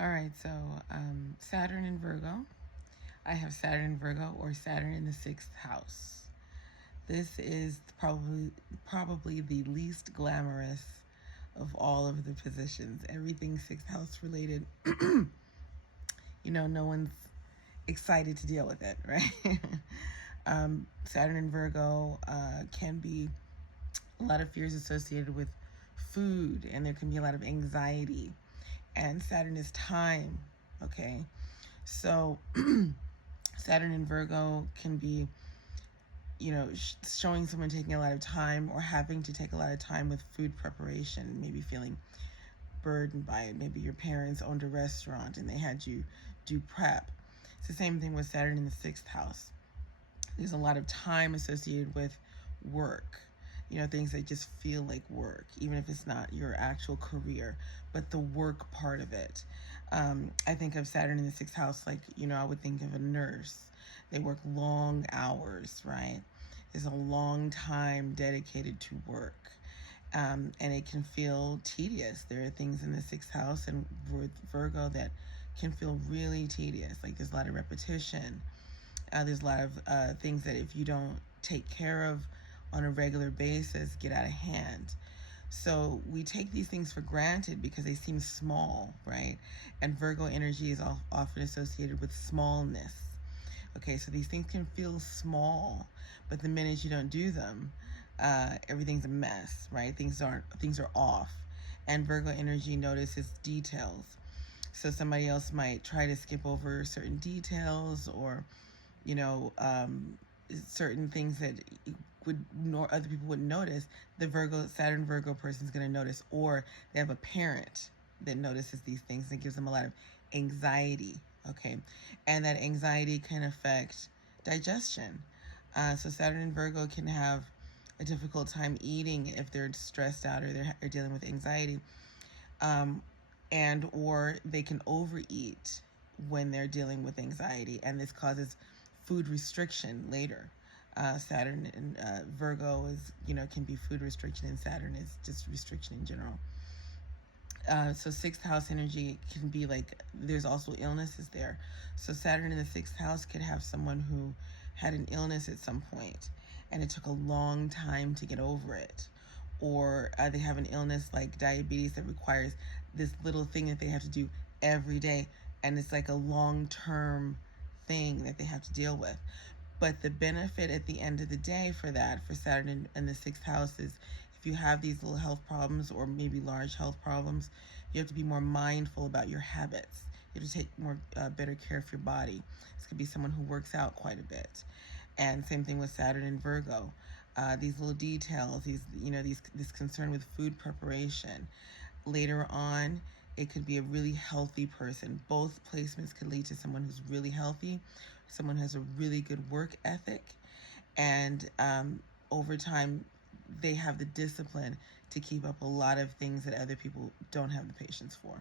All right, so Saturn in Virgo. I have Saturn in Virgo or Saturn in the 6th house. This is probably the least glamorous of all of the positions. Everything 6th house related, no one's excited to deal with it, right? Saturn in Virgo can be a lot of fears associated with food, and there can be a lot of anxiety. And Saturn is time, okay? So Saturn in Virgo can be, showing someone taking a lot of time or having to take a lot of time with food preparation, maybe feeling burdened by it. Maybe your parents owned a restaurant and they had you do prep. It's the same thing with Saturn in the 6th house. There's a lot of time associated with work, things that just feel like work, even if it's not your actual career, but the work part of it. I think of Saturn in the 6th house like, I would think of a nurse. They work long hours, right? There's a long time dedicated to work. And it can feel tedious. There are things in the 6th house and Virgo that can feel really tedious. Like there's a lot of repetition. There's a lot of things that if you don't take care of on a regular basis, get out of hand. So we take these things for granted because they seem small, right? And Virgo energy is often associated with smallness. Okay, so these things can feel small, but the minute you don't do them, everything's a mess, right? Things are off. And Virgo energy notices details. So somebody else might try to skip over certain details or certain things that other people wouldn't notice. The Saturn Virgo person is going to notice, or they have a parent that notices these things and gives them a lot of anxiety. Okay, and that anxiety can affect digestion. So Saturn and Virgo can have a difficult time eating if they're stressed out or they're dealing with anxiety, and or they can overeat when they're dealing with anxiety, and this causes food restriction later. Saturn and Virgo is, can be food restriction, and Saturn is just restriction in general. So 6th house energy can be like, there's also illnesses there. So Saturn in the 6th house could have someone who had an illness at some point and it took a long time to get over it. Or they have an illness like diabetes that requires this little thing that they have to do every day. And it's like a long-term thing that they have to deal with. But the benefit at the end of the day for that, for Saturn in the 6th house, is if you have these little health problems or maybe large health problems, you have to be more mindful about your habits. You have to take better care of your body. This could be someone who works out quite a bit. And same thing with Saturn and Virgo. These little details, this concern with food preparation. Later on, it could be a really healthy person. Both placements could lead to someone who's really healthy, someone who has a really good work ethic, and over time, they have the discipline to keep up a lot of things that other people don't have the patience for.